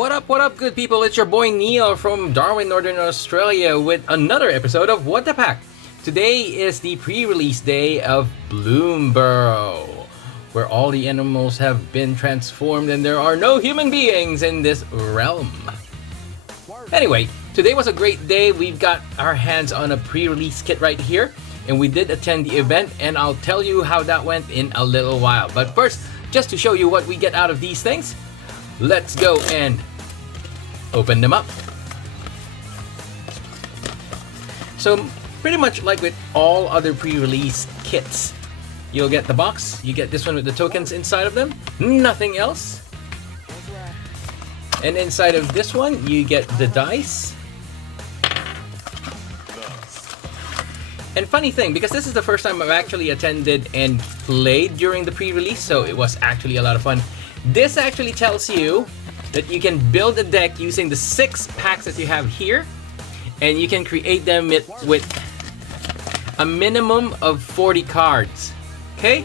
What up, good people? It's your boy Neil from Darwin, Northern Australia with another episode of What the Pack. Today is the pre-release day of Bloom Burrow, where all the animals have been transformed and there are no human beings in this realm. Anyway, today was a great day. We've got our hands on a pre-release kit right here, and we did attend the event, and I'll tell you how that went in a little while. But first, just to show you what we get out of these things, let's go and open them up. So pretty much like with all other pre-release kits, you'll get the box, you get this one with the tokens inside of them, nothing else. And inside of this one, you get the dice. And funny thing, because this is the first time I've actually attended and played during the pre-release, so it was actually a lot of fun. This actually tells you that you can build a deck using the 6 packs that you have here, and you can create them with a minimum of 40 cards. Okay?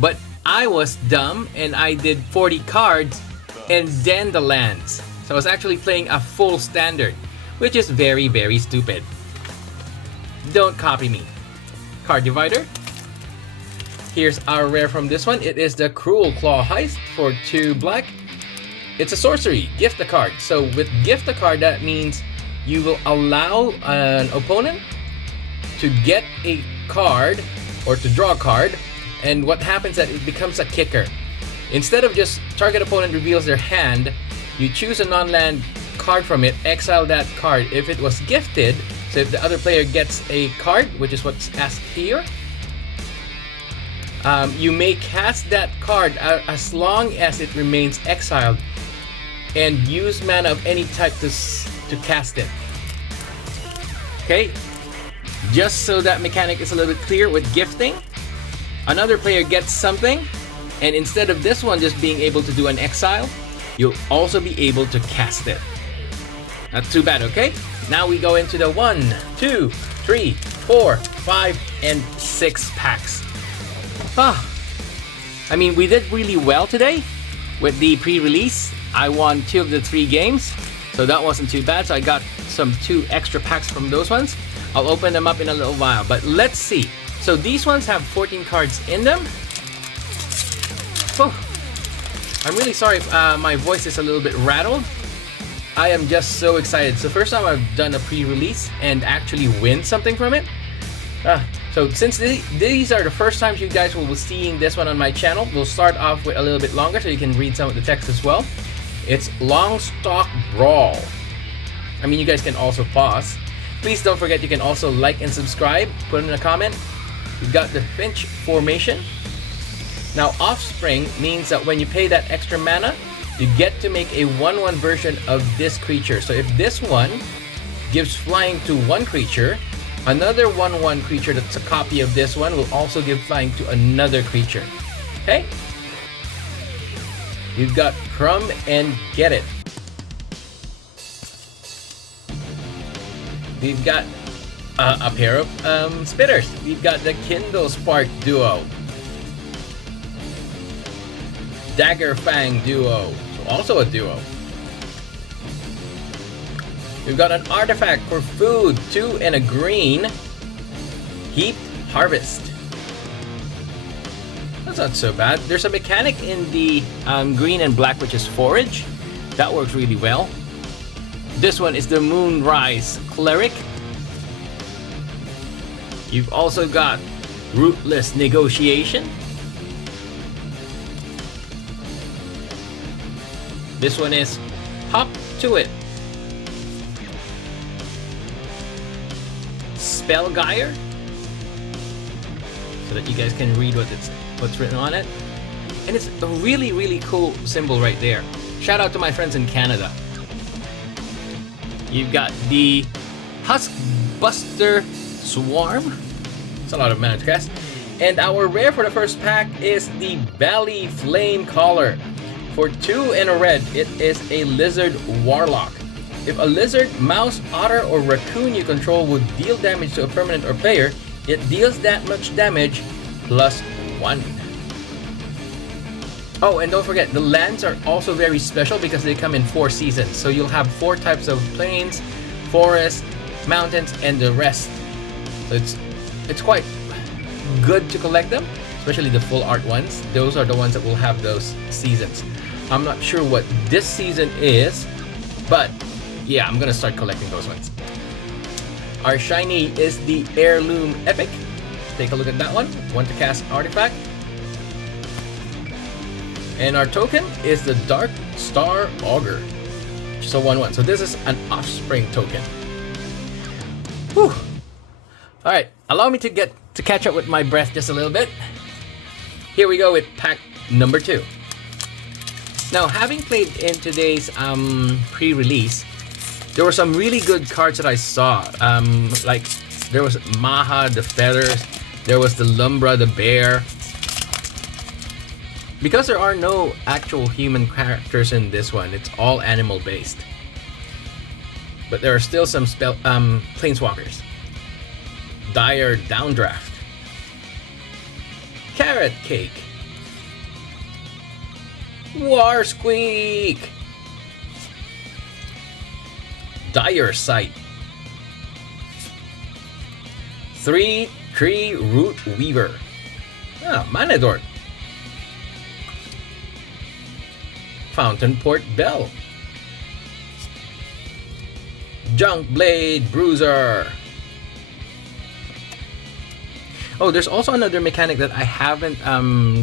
But I was dumb and I did 40 cards and then the lands. So I was actually playing a full standard, which is very, very stupid. Don't copy me. Card divider. Here's our rare from this one. It is the Cruel Claw Heist for 2 black. It's a sorcery, gift a card. So with gift a card, that means you will allow an opponent to get a card or to draw a card, and what happens is that it becomes a kicker. Instead of just target opponent reveals their hand, you choose a non-land card from it, exile that card. If it was gifted, so if the other player gets a card, which is what's asked here, you may cast that card as long as it remains exiled, and use mana of any type to cast it. Okay, just so that mechanic is a little bit clear, with gifting, another player gets something, and instead of this one just being able to do an exile, you'll also be able to cast it. Not too bad, okay? Now we go into the 1, 2, 3, 4, 5, and 6 packs. I mean, we did really well today with the pre-release. I won 2 of the 3 games, so that wasn't too bad. So I got some 2 extra packs from those ones. I'll open them up in a little while, but let's see. So these ones have 14 cards in them. Oh, I'm really sorry if my voice is a little bit rattled. I am just so excited. It's the first time I've done a pre-release and actually win something from it. So since these are the first times you guys will be seeing this one on my channel, we'll start off with a little bit longer so you can read some of the text as well. It's Longstock Brawl. I mean, you guys can also pause. Please don't forget you can also like and subscribe. Put in a comment. We've got the Finch Formation. Now, Offspring means that when you pay that extra mana, you get to make a 1/1 version of this creature. So if this one gives flying to one creature, another 1/1 creature that's a copy of this one will also give flying to another creature. Okay? You've got Crumb and Get It. We've got a pair of spitters. We've got the Kindle Spark Duo. Dagger Fang Duo. So also a duo. We've got an artifact for food, 2 and a green. Heap Harvest. That's not so bad. There's a mechanic in the green and black, which is Forage. That works really well. This one is the Moonrise Cleric. You've also got Rootless Negotiation. This one is Hop to It. Spellgyre, so that you guys can read what's written on it. And it's a really, really cool symbol right there. Shout out to my friends in Canada. You've got the Huskbuster Swarm. It's a lot of mana to cast. And our rare for the first pack is the Valley Flame Caller. For 2 and a red, it is a Lizard Warlock. If a lizard, mouse, otter, or raccoon you control would deal damage to a permanent or player, it deals that much damage plus 1. Oh, and don't forget, the lands are also very special because they come in 4 seasons. So you'll have 4 types of plains, forest, mountains, and the rest. So it's quite good to collect them, especially the full art ones. Those are the ones that will have those seasons. I'm not sure what this season is, but yeah, I'm gonna start collecting those ones. Our shiny is the Heirloom Epic. Take a look at that one. Want to cast artifact. And our token is the Dark Star Augur. So 1/1. So this is an offspring token. Whew. Alright, allow me to catch up with my breath just a little bit. Here we go with pack number 2. Now, having played in today's pre-release, there were some really good cards that I saw. Like there was Maha, the Feathers, there was the Lumbra, the Bear. Because there are no actual human characters in this one, it's all animal based. But there are still some planeswalkers. Dire Downdraft, Carrot Cake, War Squeak, Dire Sight, 3 Tree Root Weaver, Manadort, Fountain Port Bell, Junk Blade Bruiser. Oh, there's also another mechanic that I haven't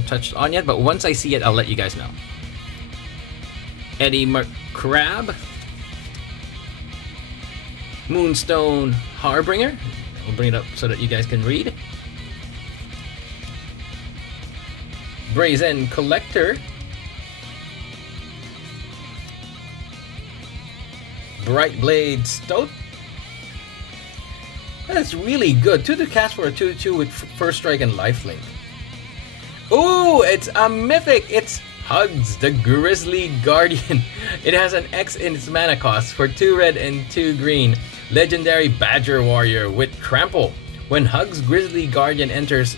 touched on yet, but once I see it, I'll let you guys know. Eddie McCrab, Moonstone Harbinger. I'll bring it up so that you guys can read. Brazen Collector, Bright Blade Stoat. That's really good. 2 to cast for a 2/2 with First Strike and Lifelink. Ooh, it's a mythic. It's Hugs, the Grizzly Guardian. It has an X in its mana cost for 2 red and 2 green. Legendary Badger Warrior with Trample. When Hugs Grizzly Guardian enters,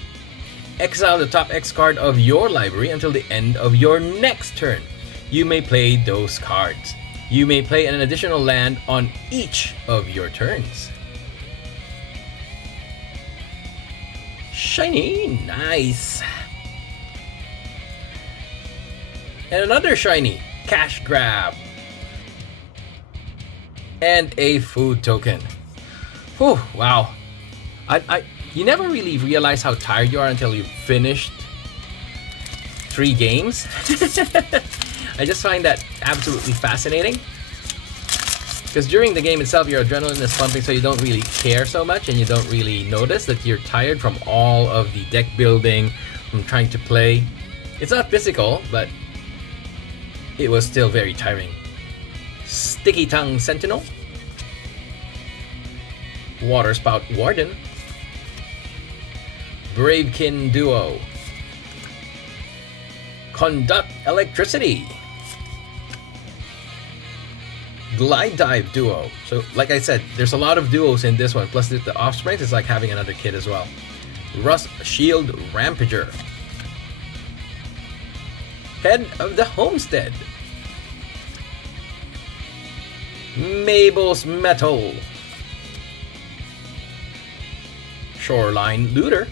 exile the top X card of your library until the end of your next turn. You may play those cards. You may play an additional land on each of your turns. Shiny, nice. And another shiny, Cash Grab. And a food token. Whew, wow. You never really realize how tired you are until you've finished 3 games. I just find that absolutely fascinating. Because during the game itself, your adrenaline is pumping, so you don't really care so much, and you don't really notice that you're tired from all of the deck building, from trying to play. It's not physical, but it was still very tiring. Sticky Tongue Sentinel, Waterspout Warden, Bravekin Duo, Conduct Electricity, Glide Dive Duo. So like I said, there's a lot of duos in this one, plus the offsprings is like having another kid as well. Rust Shield Rampager, Head of the Homestead, Mabel's Metal, Shoreline Looter,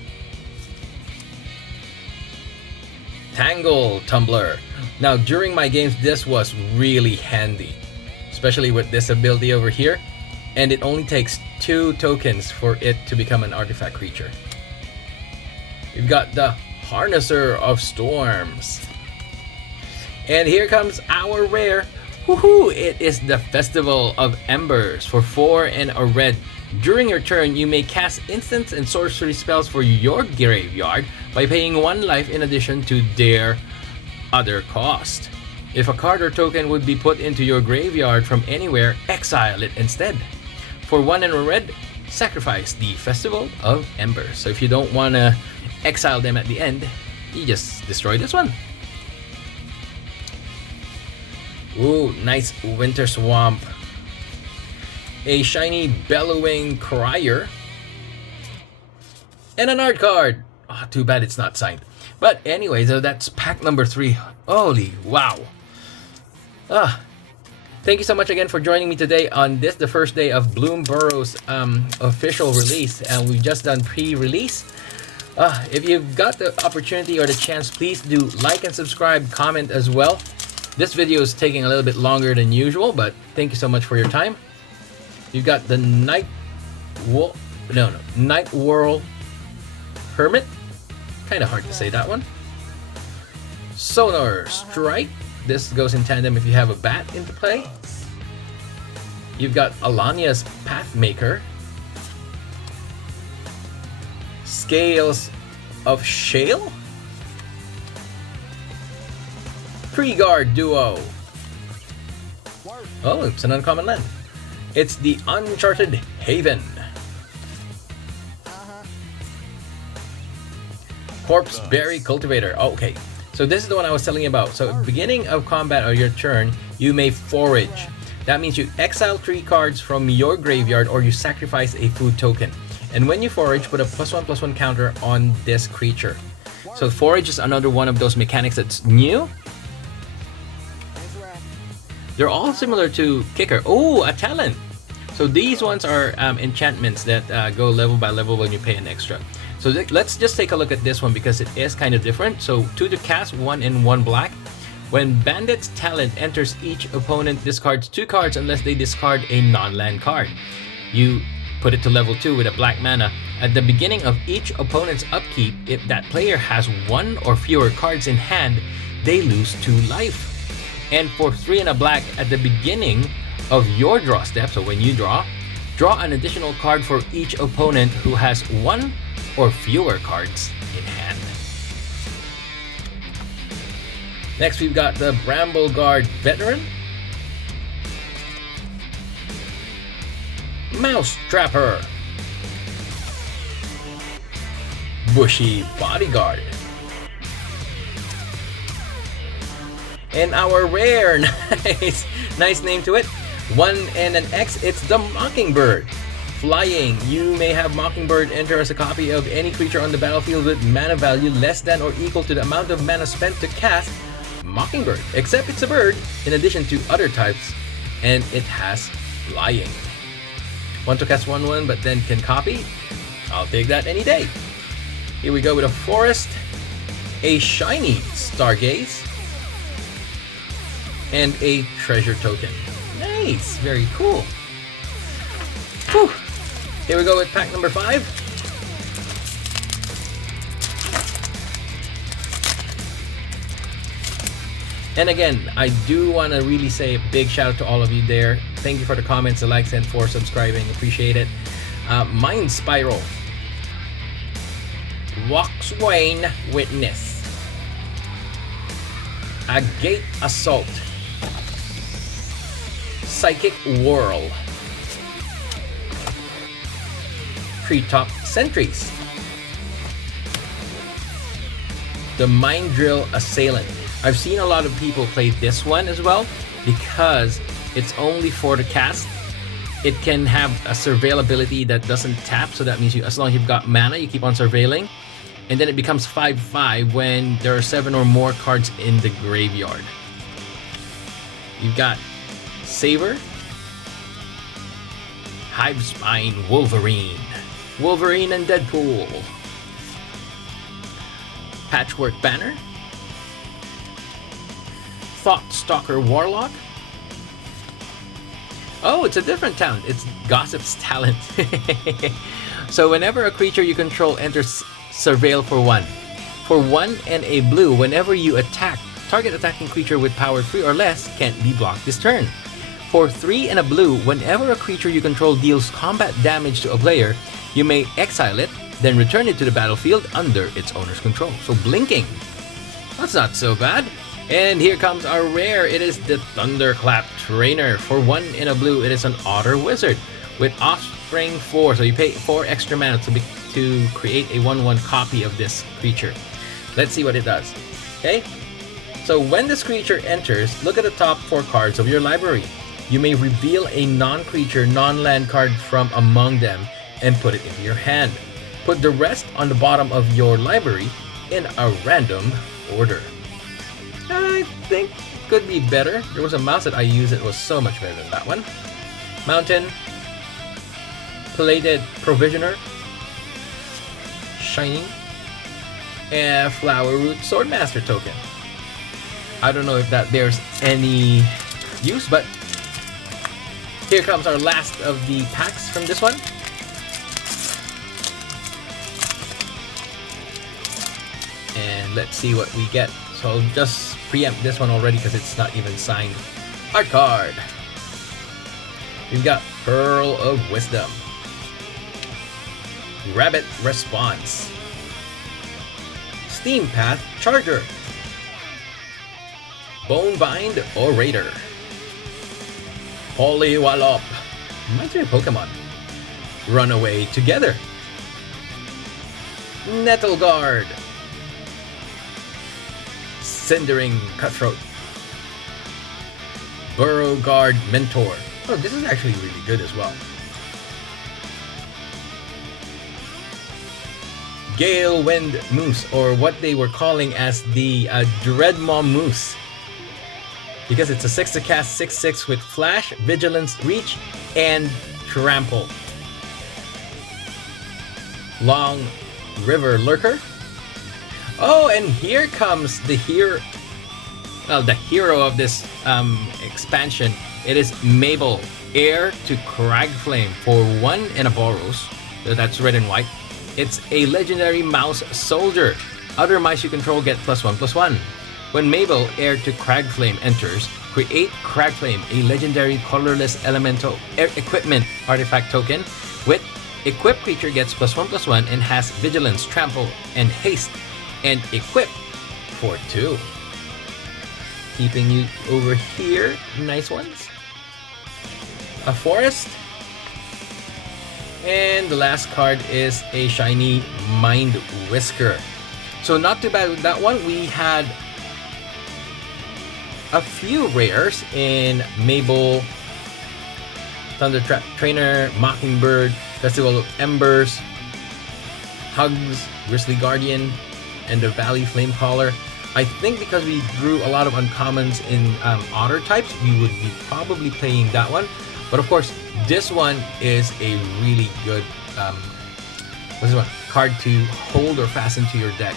Tangle Tumbler. Now during my games, this was really handy, especially with this ability over here, and it only takes 2 tokens for it to become an artifact creature. We've got the Harnesser of Storms, and here comes our rare. Woohoo! It is the Festival of Embers for 4 and a red. During your turn, you may cast instants and sorcery spells for your graveyard by paying 1 life in addition to their other cost. If a card or token would be put into your graveyard from anywhere, exile it instead. For 1 and a red, sacrifice the Festival of Embers. So if you don't want to exile them at the end, you just destroy this one. Ooh, nice Winter Swamp. A shiny Bellowing Crier. And an art card, Ah, too bad it's not signed. But anyway, so that's pack number 3. Holy wow. Thank you so much again for joining me today on this, the first day of Bloom Burrow's official release. And we've just done pre-release. If you've got the opportunity or the chance, please do like and subscribe, comment as well. This video is taking a little bit longer than usual, but thank you so much for your time. You've got the Night Whirl Hermit. Kind of hard to say that one. Sonar Strike. This goes in tandem if you have a bat into play. You've got Alania's Pathmaker. Scales of Shale. Pre-guard Duo. Oh, it's an uncommon land. It's the Uncharted Haven. Corpse Berry Cultivator. Oh, okay, so this is the one I was telling you about. So at the beginning of combat or your turn, you may forage. That means you exile 3 cards from your graveyard or you sacrifice a food token. And when you forage, put a +1/+1 counter on this creature. So forage is another one of those mechanics that's new. They're all similar to Kicker. Oh, a talent. So these ones are enchantments that go level by level when you pay an extra. So let's just take a look at this one because it is kind of different. So 2 to cast, 1 and 1 black. When Bandit's talent enters, each opponent discards 2 cards unless they discard a non-land card. You put it to level 2 with a black mana. At the beginning of each opponent's upkeep, if that player has 1 or fewer cards in hand, they lose 2 life. And for 3 and a black, at the beginning of your draw step, so when you draw an additional card for each opponent who has 1 or fewer cards in hand. Next, we've got the Bramble Guard Veteran. Mouse Trapper. Bushy Bodyguard. And our rare, nice name to it. 1 and an X, it's the Mockingbird. Flying, you may have Mockingbird enter as a copy of any creature on the battlefield with mana value less than or equal to the amount of mana spent to cast Mockingbird, except it's a bird in addition to other types, and it has flying. Want to cast 1/1 but then can copy? I'll take that any day. Here we go with a Forest, a Shiny Stargaze, and a Treasure Token. Nice, very cool. Whew. Here we go with pack number 5. And again, I do want to really say a big shout out to all of you there. Thank you for the comments, the likes, and for subscribing. Appreciate it. Mind Spiral. Walkswain Witness. A Gate Assault. Psychic Whirl. Treetop Sentries. The Mind Drill Assailant. I've seen a lot of people play this one as well because it's only for the cast. It can have a surveil ability that doesn't tap, so that means as long as you've got mana, you keep on surveilling. And then it becomes 5/5 when there are 7 or more cards in the graveyard. You've got Saber, Hivespine Wolverine, Wolverine and Deadpool, Patchwork Banner, Thought-Stalker Warlock. Oh, it's a different talent. It's Gossip's talent. So whenever a creature you control enters Surveil for 1. For 1 and a blue, whenever you attack, target attacking creature with power 3 or less can't be blocked this turn. For 3 and a blue, whenever a creature you control deals combat damage to a player, you may exile it, then return it to the battlefield under its owner's control. So blinking. That's not so bad. And here comes our rare. It is the Thunderclap Trainer. For 1 in a blue, it is an Otter Wizard with Offspring 4. So you pay 4 extra mana to create a 1/1 copy of this creature. Let's see what it does. Okay? So when this creature enters, look at the top 4 cards of your library. You may reveal a non-creature, non-land card from among them and put it into your hand. Put the rest on the bottom of your library in a random order. I think could be better. There was a mouse that I used that was so much better than that one. Mountain, plated provisioner, shiny, and flower root swordmaster token. I don't know if that there's any use, but here comes our last of the packs from this one. And let's see what we get. So I'll just preempt this one already because it's not even signed. Art card. We've got Pearl of Wisdom, Rabbit Response, Steam Path Charger, Bonebind Orator, Poliwallop, reminds me of Pokemon, Runaway Together, Nettle Guard, Cindering Cutthroat, Burrow Guard Mentor. Oh, this is actually really good as well. Gale Wind Moose, or what they were calling as the Dreadmaw Moose, because it's a 6 to cast 6/6 with Flash, Vigilance, Reach, and Trample. Long River Lurker. Oh, and here comes the hero of this expansion. It is Mabel, Heir to Cragflame for 1 in a Boros. That's red and white. It's a legendary mouse soldier. Other mice you control get +1/+1. When Mabel, Heir to Cragflame enters, create Cragflame, a legendary colorless elemental equipment artifact token. With equipped creature gets +1/+1 and has Vigilance, Trample, and Haste, and equip for 2. Keeping you over here, nice ones. A forest, and the last card is a shiny Mind Whisker. So not too bad with that one. We had a few rares in Mabel, Thundertrap Trainer, Mockingbird, Festival of Embers, Hugs, Grizzly Guardian, and the Valley Flamecaller. I think because we drew a lot of uncommons in otter types, we would be probably playing that one. But of course, this one is a really good card to hold or fasten to your deck.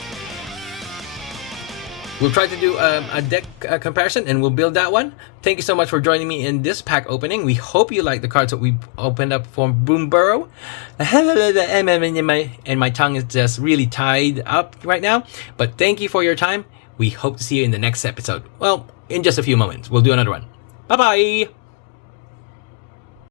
We'll try to do a deck comparison and we'll build that one. Thank you so much for joining me in this pack opening. We hope you like the cards that we opened up for Bloomburrow. And my tongue is just really tied up right now. But thank you for your time. We hope to see you in the next episode. Well, in just a few moments. We'll do another one. Bye-bye!